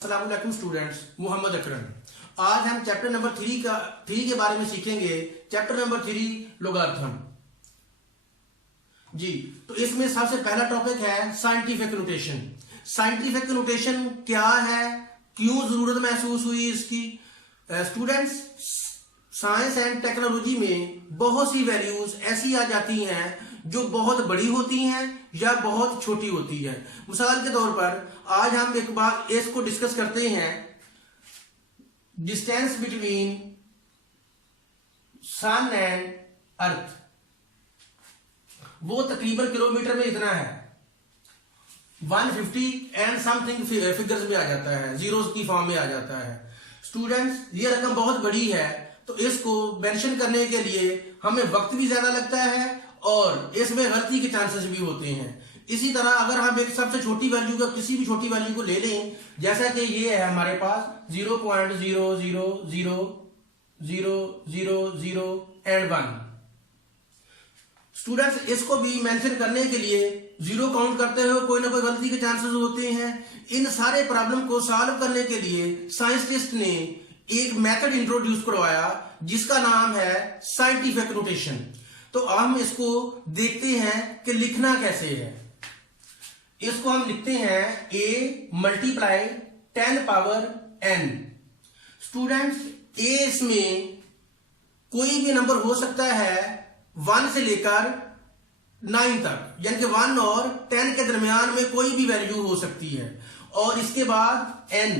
अस्सलाम वालेकुम स्टूडेंट्स, मोहम्मद अकरम। आज हम चैप्टर नंबर 3 के बारे में सीखेंगे। Chapter number 3 logarithm. जी, तो इसमें सबसे पहला टॉपिक है साइंटिफिक नोटेशन। साइंटिफिक नोटेशन क्या है, क्यों जरूरत महसूस हुई इसकी? स्टूडेंट्स, साइंस एंड टेक्नोलॉजी में बहुत सी वैल्यूज ऐसी आ जाती हैं जो बहुत बड़ी होती हैं या बहुत छोटी होती है। मिसाल के तौर पर आज हम एक बार इसको डिस्कस करते हैं, distance between sun and earth. वो तकरीबन किलोमीटर में इतना है, 150 एंड समथिंग फिगर्स में आ जाता है, जीरोस की फॉर्म में आ जाता है। स्टूडेंट्स, ये रकम बहुत बड़ी है, तो इसको मेंशन करने के लिए हमें वक्त भी ज्यादा लगता है और इसमें गलती के चांसेस भी होते हैं। इसी तरह अगर हम एक सबसे छोटी वैल्यू का किसी भी छोटी वैल्यू को ले लें, जैसा कि ये है हमारे पास 0.0000000 स्टूडेंट्स, इसको भी मेंशन करने के लिए जीरो काउंट करते हुए कोई ना कोई गलती के चांसेस होते हैं। इन सारे प्रॉब्लम को सॉल्व करने के लिए साइंटिस्ट ने एक मेथड इंट्रोड्यूस करवाया जिसका नाम है साइंटिफिक नोटेशन। तो हम इसको देखते हैं कि लिखना कैसे है। इसको हम लिखते हैं a multiply 10 power n। Students, a इसमें कोई भी नंबर हो सकता है 1 से लेकर 9 तक, यानी कि 1 और 10 के दरमियान में कोई भी वैल्यू हो सकती है। और इसके बाद n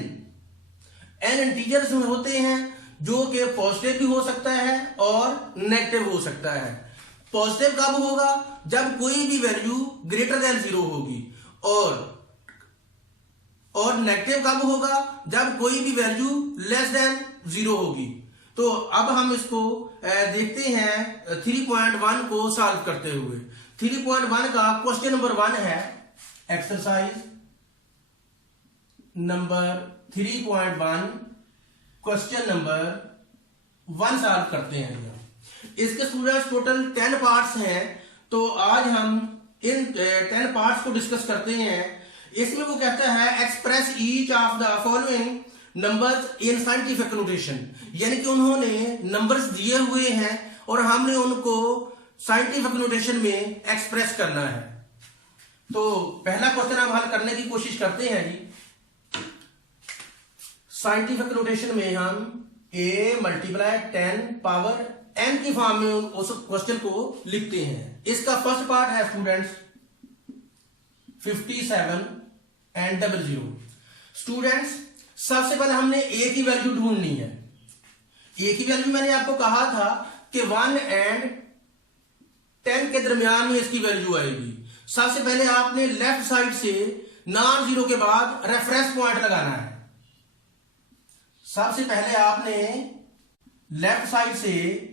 इंटीजर्स में होते हैं जो कि पॉजिटिव भी हो सकता है और नेगेटिव हो सकता है। पॉजिटिव कब होगा? जब कोई भी वैल्यू ग्रेटर देन 0 होगी। और नेगेटिव कब होगा? जब कोई भी वैल्यू लेस देन 0 होगी। तो अब हम इसको देखते हैं 3.1 को सॉल्व करते हुए। 3.1 का क्वेश्चन नंबर 1 है, exercise number 3.1 question number 1 solve करते हैं। इसके स्टूडेंट्स टोटल 10 पार्ट्स हैं, तो आज हम इन 10 पार्ट्स को डिस्कस करते हैं। इसमें वो कहता है express each of the following numbers in scientific notation, यानी कि उन्होंने नंबर्स दिए हुए हैं और हमने उनको साइंटिफिक नोटेशन में एक्सप्रेस करना है। तो पहला क्वेश्चन हम हल करने की कोशिश करते हैं जी। साइंटिफिक नोटेशन में हम a मल्टीप्लाई 10 पावर n की फॉर्म में उस क्वेश्चन को लिखते हैं। इसका फर्स्ट पार्ट है स्टूडेंट्स 57 एंड 00। स्टूडेंट्स, सबसे पहले हमने a की वैल्यू ढूंढनी है। a की वैल्यू मैंने आपको कहा था कि 1 एंड 10 के दरमियान में इसकी वैल्यू आएगी। सबसे पहले आपने लेफ्ट साइड से नॉन जीरो के बाद रेफरेंस पॉइंट लगाना है। सबसे पहले आपने लेफ्ट साइड से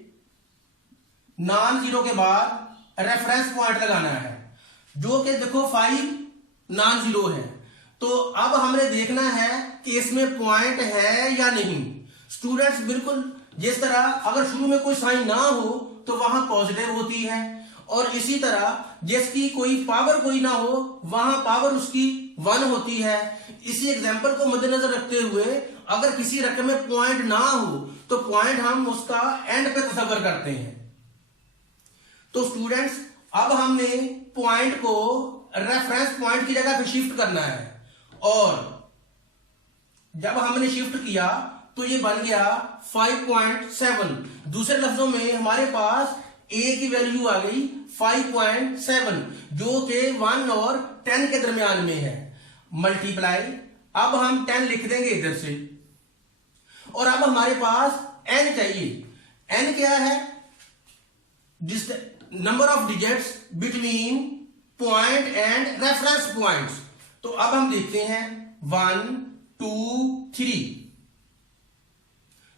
नॉन जीरो के बाद रेफरेंस पॉइंट लगाना है, जो कि देखो 5 नॉन जीरो है। तो अब हमने देखना है कि इसमें पॉइंट है या नहीं। स्टूडेंट्स, बिल्कुल जिस तरह अगर शुरू में कोई साइन ना हो तो वहां पॉजिटिव होती है, और इसी तरह जिसकी कोई पावर कोई ना हो वहां पावर उसकी 1 होती है। इसी एग्जांपल को मद्देनजर रखते हुए अगर किसी रकम में पॉइंट ना हो तो पॉइंट हम उसका एंड पे तस्वर करते हैं। तो स्टूडेंट्स, अब हमने पॉइंट को रेफरेंस पॉइंट की जगह पे शिफ्ट करना है, और जब हमने शिफ्ट किया तो ये बन गया 5.7। दूसरे लफ्जों में हमारे पास a की वैल्यू आ गई 5.7, जो कि 1 और 10 के दरमियान में है। मल्टीप्लाई, अब हम 10 लिख देंगे इधर से, और अब हमारे पास n चाहिए। n क्या है? Number of digits between point and reference points. तो अब हम देखते हैं 1 2 3।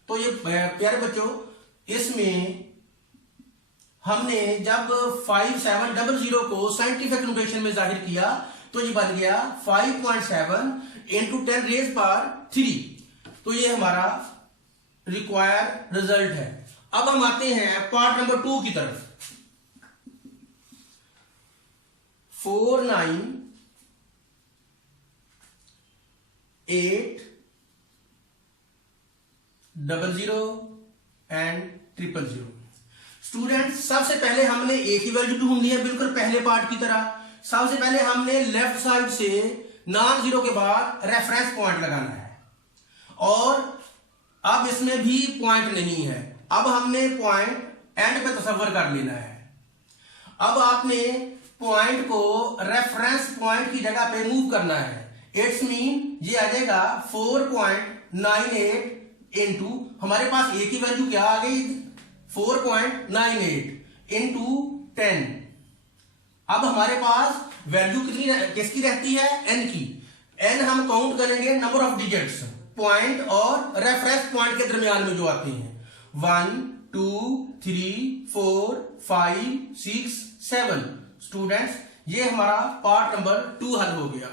तो ये प्यारे बच्चों, इसमें हमने जब 5700 को साइंटिफिक नोटेशन में जाहिर किया तो ये बन गया 5.7 इंटू 10 रेज पावर 3। तो ये हमारा रिक्वायर्ड रिजल्ट है। अब हम आते हैं पार्ट नंबर 2 की तरफ। 4 9 8 00 एंड 000। स्टूडेंट्स सबसे पहले हमने ए की वैल्यू ढूंढनी है, बिल्कुल पहले पार्ट की तरह। सबसे पहले हमने लेफ्ट साइड से नॉन जीरो के बाद रेफरेंस पॉइंट लगाना है, और अब इसमें भी पॉइंट नहीं है। अब हमने पॉइंट एंड पे तस्वर कर लेना है। अब आपने पॉइंट को रेफरेंस पॉइंट की जगह पे मूव करना है। इट्स मीन ये आ जाएगा 4.98 इंटू, हमारे पास ए की वैल्यू क्या आ गई 4.98 इंटू 10। अब हमारे पास वैल्यू किसकी रहती है, एन की। एन हम काउंट करेंगे नंबर ऑफ डिजिट्स पॉइंट और रेफरेंस पॉइंट के दरमियान में जो आते हैं, 1 2 3 4 5 6 7। स्टूडेंट्स ये हमारा पार्ट नंबर 2 हल हो गया।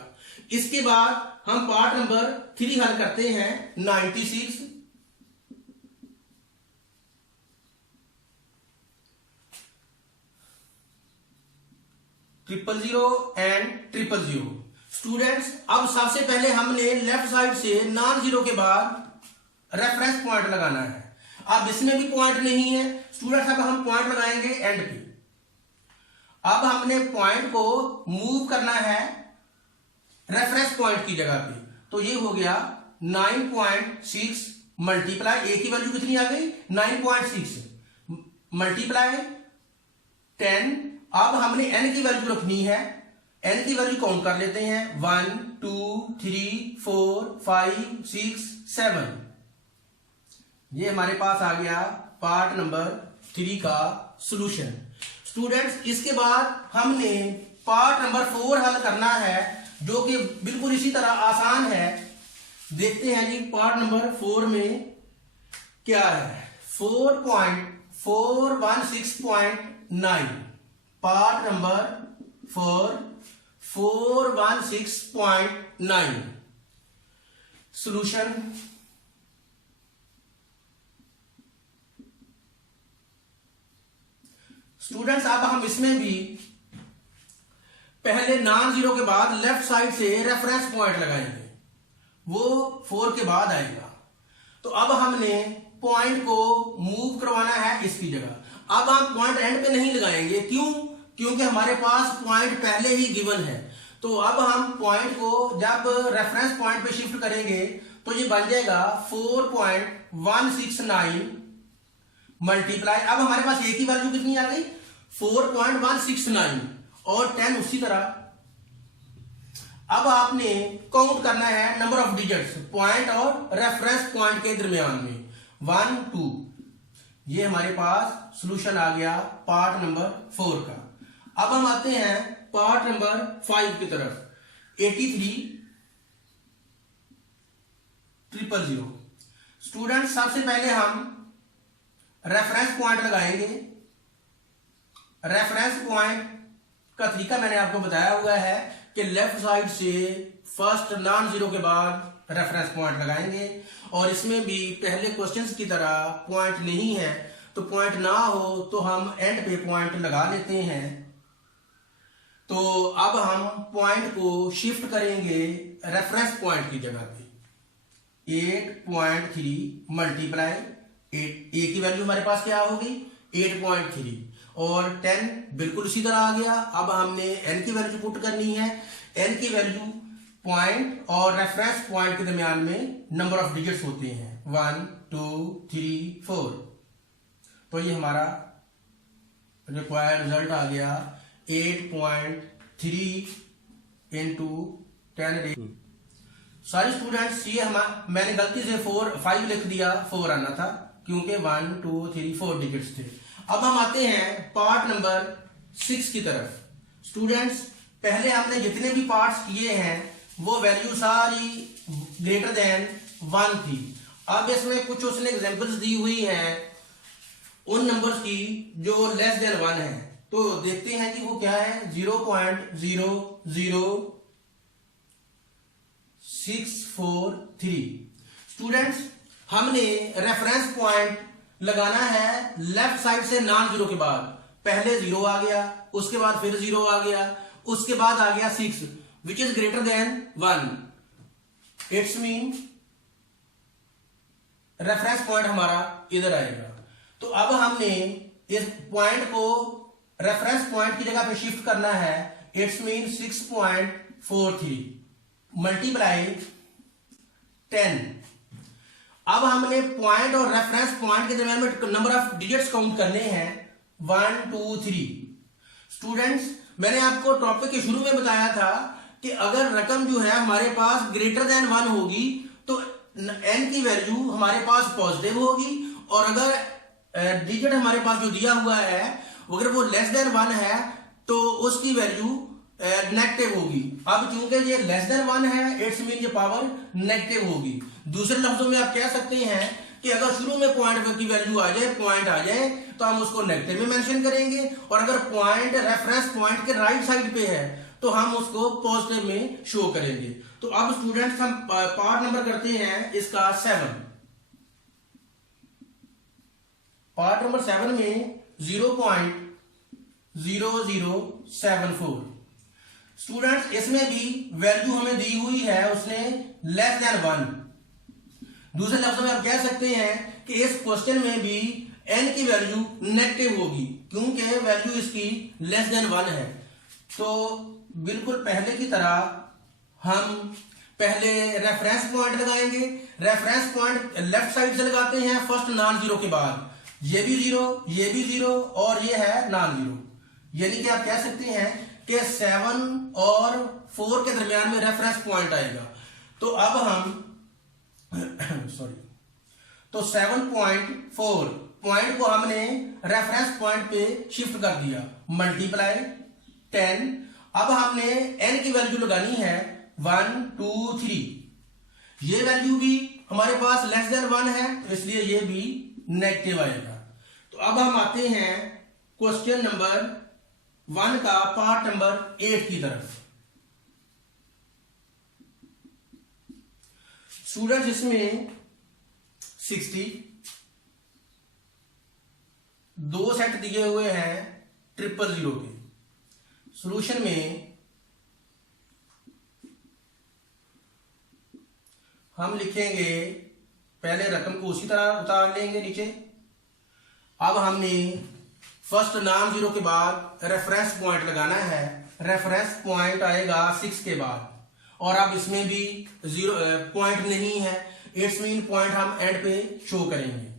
इसके बाद हम पार्ट नंबर 3 हल करते हैं। 96 000 एंड 000। स्टूडेंट्स अब सबसे पहले हमने लेफ्ट साइड से नॉन जीरो के बाद रेफरेंस पॉइंट लगाना है। अब इसमें भी पॉइंट नहीं है स्टूडेंट्स, अब हम पॉइंट लगाएंगे एंड पे। अब हमने पॉइंट को मूव करना है रेफरेंस पॉइंट की जगह पे, तो ये हो गया 9.6 मल्टीप्लाई, ए की वैल्यू कितनी आ गई 9.6 मल्टीप्लाई 10। अब हमने एन की वैल्यू रखनी है, एन की वैल्यू काउंट कर लेते हैं 1 2 3 4 5 6 7। ये हमारे पास आ गया पार्ट नंबर 3 का सॉल्यूशन। स्टूडेंट्स इसके बाद हमने पार्ट नंबर 4 हल करना है, जो कि बिल्कुल इसी तरह आसान है। देखते हैं जी पार्ट नंबर 4 में क्या है। 4.416.9 पार्ट नंबर 4 416.9 सॉल्यूशन। स्टूडेंट्स अब हम इसमें भी पहले नॉन जीरो के बाद लेफ्ट साइड से रेफरेंस पॉइंट लगाएंगे, वो 4 के बाद आएगा। तो अब हमने पॉइंट को मूव करवाना है इसकी जगह। अब हम पॉइंट एंड पे नहीं लगाएंगे, क्यों? क्योंकि हमारे पास पॉइंट पहले ही गिवन है। तो अब हम पॉइंट को जब रेफरेंस पॉइंट पे शिफ्ट करेंगे तो ये बन जाएगा 4.169 मल्टीप्लाई, अब हमारे पास ए की वैल्यू कितनी आ गई 4.169 और 10 उसी तरह। अब आपने काउंट करना है नंबर ऑफ डिजिट्स पॉइंट और रेफरेंस पॉइंट के दरमियान में 1 2। ये हमारे पास सॉल्यूशन आ गया पार्ट नंबर 4 का। अब हम आते हैं पार्ट नंबर 5 की तरफ। 83,000। स्टूडेंट सबसे पहले हम रेफरेंस पॉइंट लगाएंगे। रेफरेंस पॉइंट का तरीका मैंने आपको बताया हुआ है कि लेफ्ट साइड से फर्स्ट नॉन जीरो के बाद रेफरेंस पॉइंट लगाएंगे, और इसमें भी पहले क्वेश्चंस की तरह पॉइंट नहीं है, तो पॉइंट ना हो तो हम एंड पे पॉइंट लगा लेते हैं। तो अब हम पॉइंट को शिफ्ट करेंगे रेफरेंस पॉइंट की जगह पे। 8.3 मल्टीप्लाई ए की वैल्यू हमारे पास क्या होगी 8.3 और 10 बिल्कुल उसी तरह आ गया। अब हमने एन की वैल्यू पुट करनी है। एन की वैल्यू पॉइंट और रेफरेंस पॉइंट के दरमियान में नंबर ऑफ डिजिट्स होते हैं 1 2 3 4। तो ये हमारा रिक्वायर्ड रिजल्ट आ गया 8.3 इंटू 10। सारे स्टूडेंट्स ये मैंने गलती से 5 लिख दिया, 4 आना था क्योंकि 1 2 3 4 डिजिट्स थे। अब हम आते हैं पार्ट नंबर 6 की तरफ। स्टूडेंट्स पहले हमने जितने भी पार्ट्स किए हैं वो वैल्यू सारी ग्रेटर देन 1 थी। अब इसमें कुछ उसने एग्जांपल्स दी हुई हैं उन नंबर्स की जो लेस देन 1 है, तो देखते हैं कि वो क्या है। 0.00643। स्टूडेंट्स हमने रेफरेंस पॉइंट लगाना है लेफ्ट साइड से नॉन जीरो के बाद। पहले 0 आ गया, उसके बाद फिर 0 आ गया, उसके बाद आ गया 6 which is greater than 1। It's mean reference point हमारा इधर आएगा। तो अब हमने इस पॉइंट को रेफरेंस पॉइंट की जगह पे शिफ्ट करना है। It's mean 6.43 multiply 10। अब हमने पॉइंट और रेफरेंस पॉइंट के दरमियान में नंबर ऑफ डिजिट्स काउंट करने हैं 1 2 3। स्टूडेंट्स, मैंने आपको टॉपिक के शुरू में बताया था कि अगर रकम जो है हमारे पास ग्रेटर देन 1 होगी तो n की वैल्यू हमारे पास पॉजिटिव होगी, और अगर डिजिट हमारे पास जो दिया हुआ है अगर वो लेस देन 1 है तो उसकी वैल्यू नेगेटिव होगी। अब चूंकि ये लेस देन 1 है, इट्स मीन ये पावर नेगेटिव होगी। दूसरे लफ्जों में आप कह सकते हैं कि अगर शुरू में पॉइंट की वैल्यू आ जाए, पॉइंट आ जाए, तो हम उसको नेगेटिव में मेंशन करेंगे, और अगर पॉइंट रेफरेंस पॉइंट के राइट साइड पे है तो हम उसको पॉजिटिव में शो करेंगे। तो अब स्टूडेंट्स हम पार्ट नंबर करते हैं इसका 7। पार्ट नंबर 7 में 0.0074। स्टूडेंट्स, इसमें भी वैल्यू हमें दी हुई है उसने लेस देन 1। दूसरे लफ्जों में आप कह सकते हैं कि इस क्वेश्चन में भी n की वैल्यू नेगेटिव होगी क्योंकि वैल्यू इसकी लेस देन 1 है। तो बिल्कुल पहले की तरह हम पहले रेफरेंस पॉइंट लगाएंगे। रेफरेंस पॉइंट लेफ्ट साइड से लगाते हैं फर्स्ट नॉन जीरो के बाद। ये भी जीरो, ये भी जीरो, और ये है नॉन जीरो। यानी कि आप कह सकते हैं कि 7 और 4 के दरमियान में रेफरेंस पॉइंट आएगा। तो अब हम सॉरी, तो 7.4 पॉइंट को हमने रेफरेंस पॉइंट पे शिफ्ट कर दिया, मल्टीप्लाई 10। अब हमने n की वैल्यू लगानी है 1 2 3। ये वैल्यू भी हमारे पास लेस देन 1 है तो इसलिए ये भी नेगेटिव आएगा। तो अब हम आते हैं क्वेश्चन नंबर 1 का पार्ट नंबर 8 की तरफ। स्टूडेंट्स, इसमें 60 दो सेट दिए हुए हैं 000 के। सॉल्यूशन में हम लिखेंगे, पहले रकम को उसी तरह उतार लेंगे नीचे। अब हमने फर्स्ट नॉन जीरो के बाद रेफरेंस पॉइंट लगाना है। रेफरेंस पॉइंट आएगा 6 के बाद, और अब इसमें भी जीरो पॉइंट नहीं है, इट्स मीन पॉइंट हम एंड पे शो करेंगे।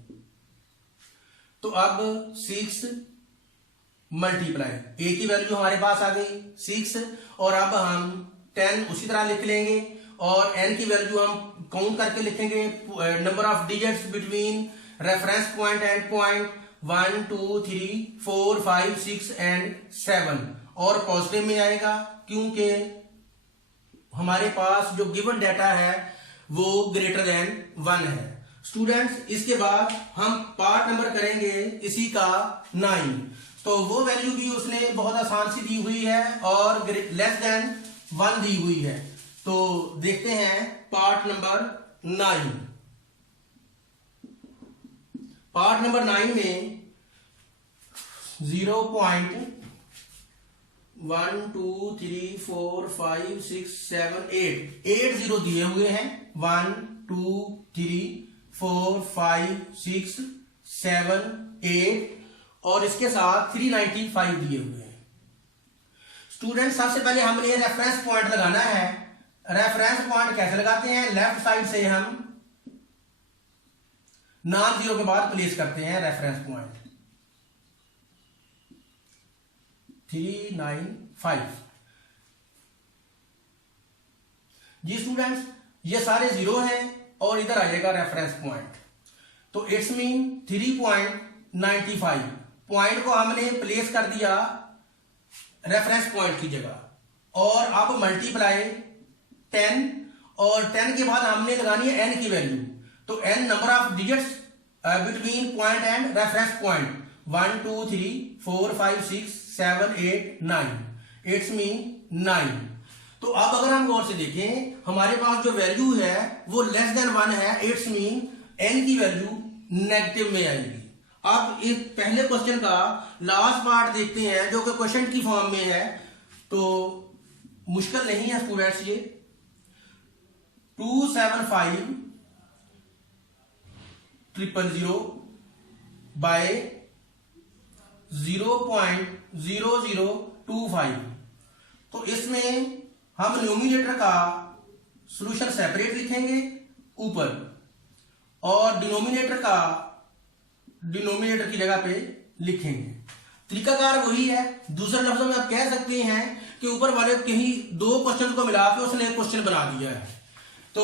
तो अब 6 मल्टीप्लाई ए की वैल्यू हमारे पास आ गई 6, और अब हम 10 उसी तरह लिख लेंगे, और n की वैल्यू हम काउंट करके लिखेंगे number of digits between reference point and point 1 2 3 4 5 6 and 7, और पॉजिटिव में आएगा क्योंकि हमारे पास जो गिवन डाटा है वो ग्रेटर देन 1 है। स्टूडेंट्स, इसके बाद हम पार्ट नंबर करेंगे इसी का 9। तो वो वैल्यू भी उसने बहुत आसान सी दी हुई है और लेस देन 1 दी हुई है। तो देखते हैं पार्ट नंबर 9। पार्ट नंबर 9 में 0.1 2 3 4 5 6 7 8 जीरो दिए हुए हैं। 1 2 3 4 5 6 7 8, और इसके साथ 395 दिए हुए हैं। स्टूडेंट, सबसे पहले हमने रेफरेंस पॉइंट लगाना है। रेफरेंस पॉइंट कैसे लगाते हैं? लेफ्ट साइड से हम नॉन जीरो के बाद प्लेस करते हैं रेफरेंस पॉइंट 395। जी स्टूडेंट्स, ये सारे जीरो हैं और इधर आ जाएगा रेफरेंस पॉइंट। तो इट्स मीन 3.95 पॉइंट को हमने प्लेस कर दिया रेफरेंस पॉइंट की जगह, और अब मल्टीप्लाई 10, और 10 के बाद हमने लगानी है n की वैल्यू। तो n number of digits between point and reference point 1 2 3 4 5 6 7 8 9, it's mean 9। तो अब अगर हम गौर से देखें, हमारे पास जो वैल्यू है वो लेस देन 1 है, इट्स मीन n की वैल्यू नेगेटिव में आएगी। अब इस पहले क्वेश्चन का लास्ट पार्ट देखते हैं जो कि क्वेश्चन की फॉर्म में है। तो मुश्किल नहीं है स्टूडेंट्स, ये 275 0.000 बाय 0.0025। तो इसमें हम न्यूमिनेटर का सॉल्यूशन सेपरेट लिखेंगे ऊपर और डिनोमिनेटर की जगह पे लिखेंगे। तरीकाकार वही है। दूसरे लफ्जों में आप कह सकते हैं कि ऊपर वाले कहीं दो क्वेश्चन को मिला के उसने एक क्वेश्चन बना दिया है। तो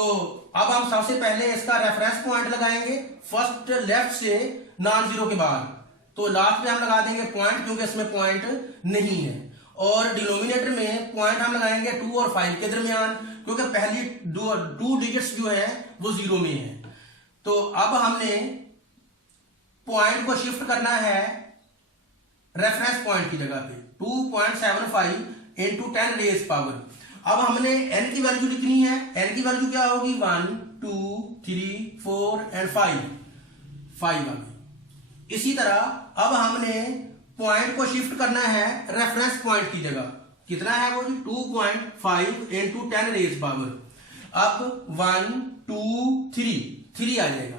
अब हम सबसे पहले इसका रेफरेंस पॉइंट लगाएंगे फर्स्ट लेफ्ट से नॉन जीरो के बाद। तो लास्ट में हम लगा देंगे पॉइंट, क्योंकि इसमें पॉइंट नहीं है। और डिनोमिनेटर में पॉइंट हम लगाएंगे 2 और 5 के दरमियान, क्योंकि पहली टू डिजिट्स जो है वो जीरो में है। तो अब हमने पॉइंट को शिफ्ट करना है रेफरेंस पॉइंट की जगह पे 2.75 इंटू 10 रेज पावर। अब हमने n की वैल्यू लिखनी है। n की वैल्यू क्या होगी 1 2 3 4 एंड 5 आ गई। इसी तरह अब हमने पॉइंट को शिफ्ट करना है रेफरेंस पॉइंट की जगह। कितना है वो जी 2.5 इंटू 10 रेज पावर। अब 1 2 3 आ जाएगा।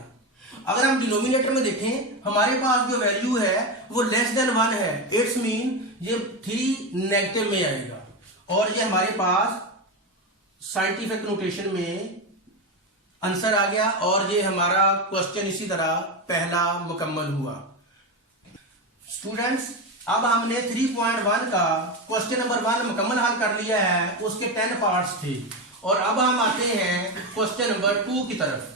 अगर हम डिनोमिनेटर में देखें हमारे पास जो वैल्यू है वो लेस देन 1 है। इट्स मीन ये 3 नेगेटिव में आएगा और ये हमारे पास साइंटिफिक नोटेशन में आंसर आ गया और ये हमारा क्वेश्चन इसी तरह पहला मुकम्मल हुआ। स्टूडेंट्स, अब हमने 3.1 का क्वेश्चन नंबर 1 मुकम्मल हल कर लिया है। उसके 10 पार्ट्स थे और अब हम आते हैं क्वेश्चन नंबर 2 की तरफ।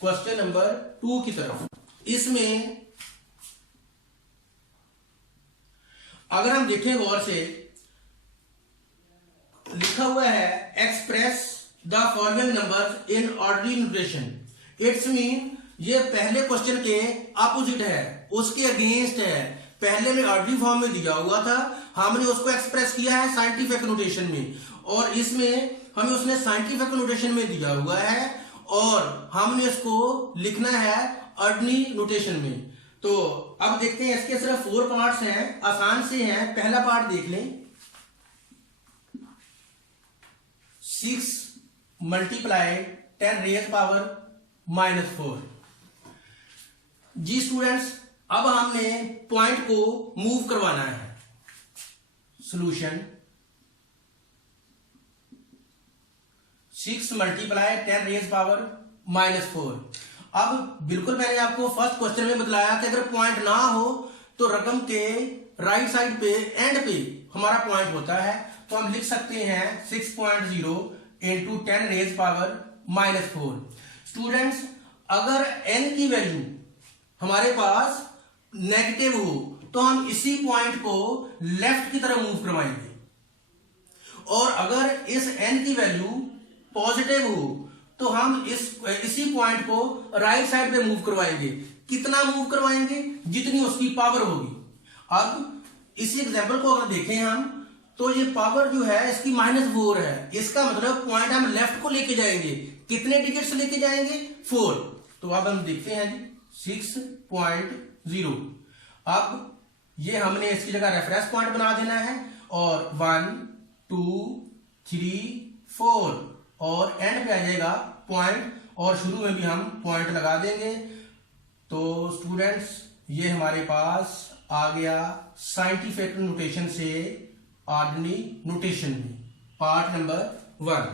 क्वेश्चन नंबर 2 की तरफ इसमें अगर हम देखें गौर से लिखा हुआ है express the following numbers in ordinary notation. It's mean ये पहले क्वेश्चन के अपोजिट है, उसके अगेंस्ट है। पहले में ऑर्डिनरी फॉर्म में दिया हुआ था, हमने उसको एक्सप्रेस किया है साइंटिफिक नोटेशन में, और इसमें हमें उसने साइंटिफिक नोटेशन में दिया हुआ है और हमने इसको लिखना है ऑर्डिनरी नोटेशन में। तो अब देखते हैं, इसके सिर्फ 4 पार्ट्स हैं, आसान से हैं। पहला पार्ट देख लें, 6 मल्टीप्लाई 10 रेज पावर -4। जी स्टूडेंट्स, अब हमने पॉइंट को मूव करवाना है। Solution 6 multiply 10 raise power -4। अब बिल्कुल मैंने आपको फर्स्ट क्वेश्चन में बतलाया कि अगर पॉइंट ना हो तो रकम के राइट साइड पे एंड पे हमारा पॉइंट होता है। तो हम लिख सकते हैं 6.0 इंटू 10 रेज पावर -4। स्टूडेंट्स, अगर n की वैल्यू हमारे पास नेगेटिव हो तो हम इसी पॉइंट को लेफ्ट की तरफ मूव करवाएंगे, और अगर इस n की वैल्यू पॉजिटिव हो तो हम इसी पॉइंट को राइट साइड पे मूव करवाएंगे। कितना मूव करवाएंगे? जितनी उसकी पावर होगी। अब इसी एग्जांपल को अगर देखें हम, तो ये पावर जो है इसकी -4 है। इसका मतलब पॉइंट हम लेफ्ट को लेके जाएंगे। कितने डिजिट्स लेके जाएंगे? 4। तो अब हम देखते हैं जी 6.0। अब ये हमने इसकी जगह रेफरेंस पॉइंट बना देना है और 1 2 3 4 और एंड पे आ जाएगा पॉइंट, और शुरू में भी हम पॉइंट लगा देंगे। तो स्टूडेंट्स, ये हमारे पास आ गया साइंटिफिक नोटेशन से ऑर्डिनरी नोटेशन में पार्ट नंबर 1।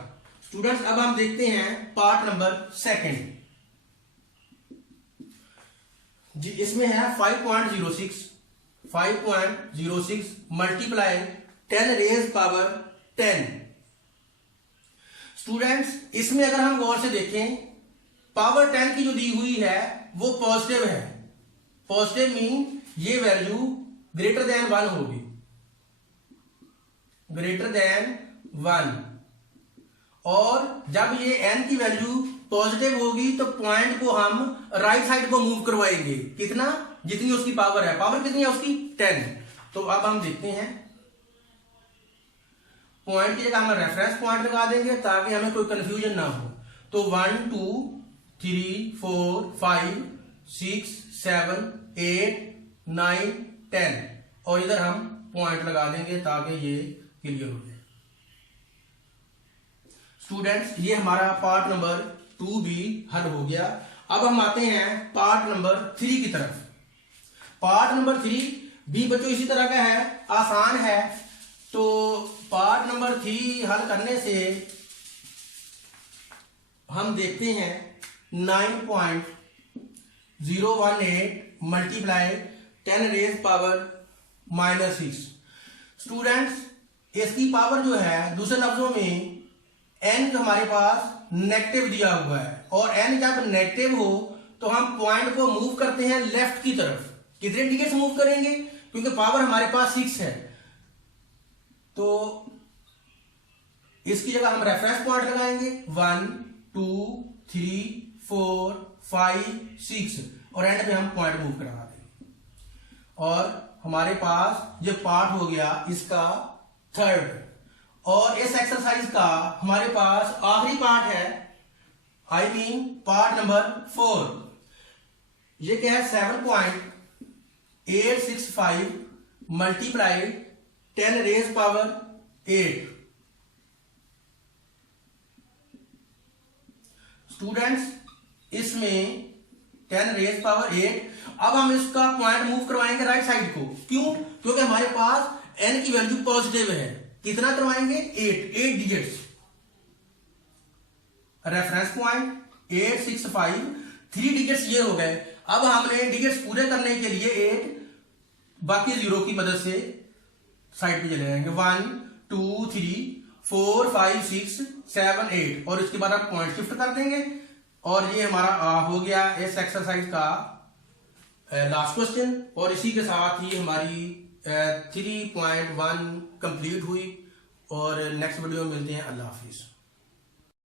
स्टूडेंट्स, अब हम देखते हैं पार्ट नंबर 2 जी। इसमें है 5.06 मल्टीप्लाई 10 रेज पावर 10। स्टूडेंट्स, इसमें अगर हम गौर से देखें, पावर 10 की जो दी हुई है वो पॉजिटिव है। पॉजिटिव मीन ये वैल्यू ग्रेटर देन 1 होगी, ग्रेटर देन 1। और जब ये n की वैल्यू पॉजिटिव होगी तो पॉइंट को हम राइट साइड को मूव करवाएंगे। कितना? जितनी उसकी पावर है। पावर कितनी है उसकी? 10। तो अब हम देखते हैं, पॉइंट की जगह हम रेफरेंस पॉइंट लगा देंगे ताकि हमें कोई कंफ्यूजन ना हो। तो 1 2 3 4 5 6 7 8 9 10 और इधर हम पॉइंट लगा देंगे ताकि ये क्लियर हो जाए। स्टूडेंट्स, ये हमारा पार्ट नंबर 2 भी हल हो गया। अब हम आते हैं पार्ट नंबर 3 की तरफ। पार्ट नंबर 3 भी बच्चों इसी तरह का है, आसान है। तो पार्ट नंबर 3 हल करने से हम देखते हैं 9.018 मल्टीप्लाई 10 रेज पावर -6। स्टूडेंट्स, इसकी पावर जो है, दूसरे लफ्जों में n हमारे पास नेगेटिव दिया हुआ है, और n जब नेगेटिव हो तो हम पॉइंट को मूव करते हैं लेफ्ट की तरफ। कितने डिजिट्स मूव करेंगे, क्योंकि पावर हमारे पास 6 है। तो इसकी जगह हम रेफरेंस पॉइंट लगाएंगे 1 2 3 4 5 6 और एंड पे हम पॉइंट मूव करा देंगे। और हमारे पास ये पार्ट हो गया इसका थर्ड। और इस एक्सरसाइज का हमारे पास आखिरी पार्ट है, आई मीन पार्ट नंबर 4। ये क्या है, 7.865 मल्टीप्लाई 10 रेज पावर 8। स्टूडेंट्स, इसमें 10 रेज पावर 8। अब हम इसका पॉइंट मूव करवाएंगे राइट साइड को। क्यों? क्योंकि हमारे पास n की वैल्यू पॉजिटिव है। कितना करवाएंगे, 8 डिजिट्स। रेफरेंस पॉइंट 865, 3 डिजिट्स ये हो गए। अब हमने डिजिट्स पूरे करने के लिए 8 बाकी 0 की मदद से साइड पे चले जाएंगे। 1 2 3 4 5 6 7 8 और इसके बाद आप पॉइंट शिफ्ट कर देंगे। और ये हमारा हो गया इस एक्सरसाइज का लास्ट क्वेश्चन। और इसी के साथ ही हमारी 3.1 कंप्लीट हुई। और नेक्स्ट वीडियो में मिलते हैं। अल्लाह हाफिज।